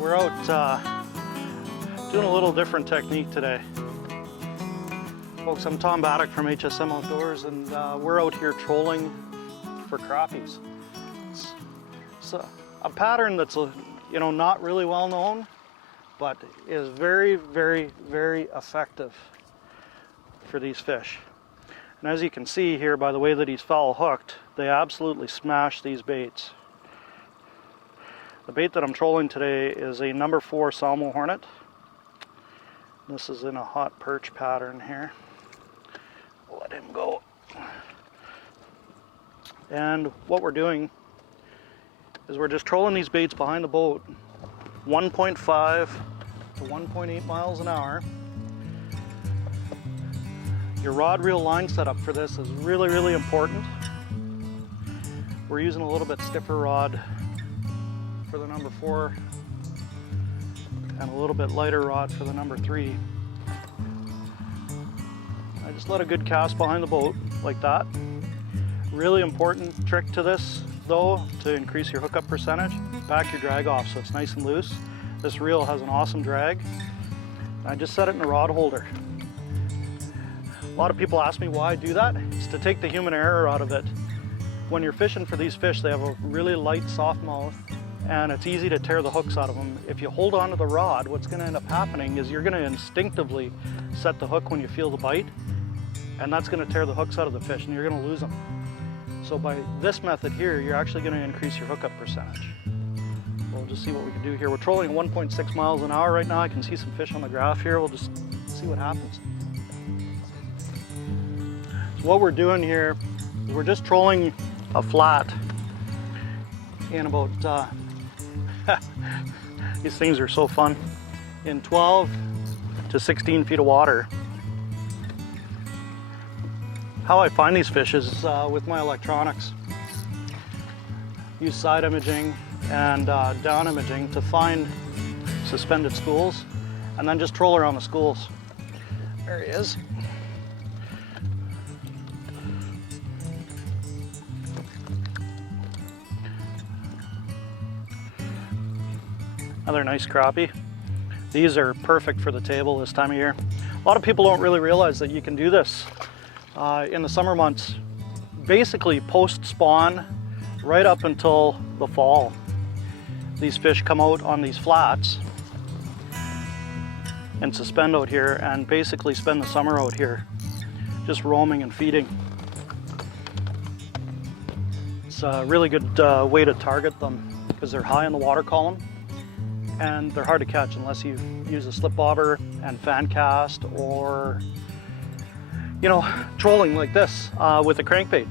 We're out doing a little different technique today. Folks, I'm Tom Batiuk from HSM Outdoors, and we're out here trolling for crappies. It's a pattern that's not really well known, but is very, very, very effective for these fish. And as you can see here by the way that he's foul hooked, they absolutely smash these baits. The bait that I'm trolling today is a number 4 Salmo Hornet. This is in a hot perch pattern here. Let him go. And what we're doing is we're just trolling these baits behind the boat 1.5 to 1.8 miles an hour. Your rod reel line setup for this is really, really important. We're using a little bit stiffer rod for the number 4 and a little bit lighter rod for the number 3. I just let a good cast behind the boat like that. Really important trick to this though, to increase your hookup percentage, back your drag off so it's nice and loose. This reel has an awesome drag. I just set it in a rod holder. A lot of people ask me why I do that. It's to take the human error out of it. When you're fishing for these fish, they have a really light, soft mouth, and it's easy to tear the hooks out of them. If you hold on to the rod, what's going to end up happening is you're going to instinctively set the hook when you feel the bite, and that's going to tear the hooks out of the fish and you're going to lose them. So by this method here, you're actually going to increase your hookup percentage. We'll just see what we can do here. We're trolling at 1.6 miles an hour right now. I can see some fish on the graph here. We'll just see what happens. So what we're doing here is we're just trolling a flat in about, these things are so fun, in 12 to 16 feet of water. How I find these fish is with my electronics. Use side imaging and down imaging to find suspended schools, and then just troll around the schools. There he is. Another nice crappie. These are perfect for the table this time of year. A lot of people don't really realize that you can do this in the summer months, basically post-spawn right up until the fall. These fish come out on these flats and suspend out here and basically spend the summer out here just roaming and feeding. It's a really good way to target them because they're high in the water column and they're hard to catch unless you use a slip bobber and fan cast, or trolling like this with a crankbait.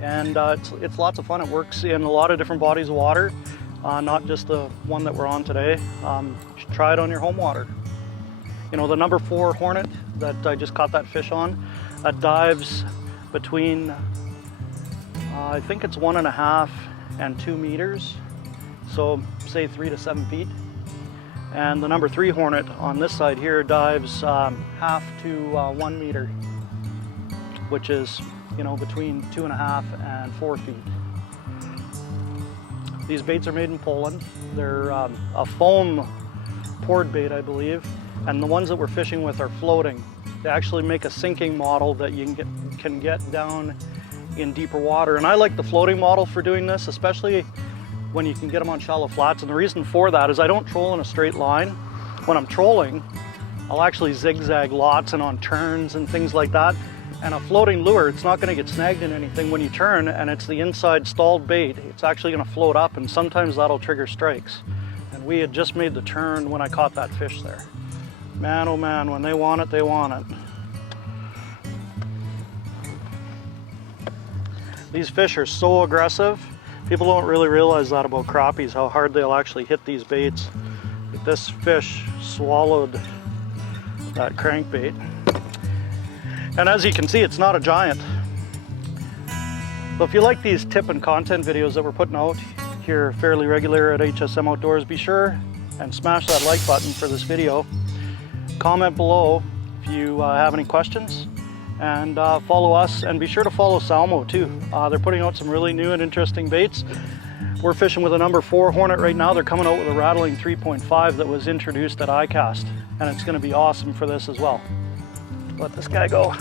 And it's lots of fun. It works in a lot of different bodies of water, not just the one that we're on today. You should try it on your home water. The number 4 Hornet that I just caught that fish on, that dives between, I think it's 1.5 and 2 meters. So say 3 to 7 feet. And the number 3 Hornet on this side here dives half to 1 meter, which is between 2.5 and 4 feet. These baits are made in Poland. They're a foam poured bait, I believe, and the ones that we're fishing with are floating. They actually make a sinking model that you can get down in deeper water, and I like the floating model for doing this, especially when you can get them on shallow flats. And the reason for that is I don't troll in a straight line. When I'm trolling, I'll actually zigzag lots and on turns and things like that. And a floating lure, it's not going to get snagged in anything when you turn, and it's the inside stalled bait. It's actually going to float up, and sometimes that'll trigger strikes. And we had just made the turn when I caught that fish there. Man, oh man, when they want it, they want it. These fish are so aggressive. People don't really realize that about crappies, how hard they'll actually hit these baits. But this fish swallowed that crankbait. And as you can see, it's not a giant. So if you like these tip and content videos that we're putting out here fairly regular at HSM Outdoors, be sure and smash that like button for this video. Comment below if you have any questions, and follow us, and be sure to follow Salmo too. They're putting out some really new and interesting baits. We're fishing with a number 4 Hornet right now. They're coming out with a rattling 3.5 that was introduced at iCast, and it's going to be awesome for this as well. Let this guy go.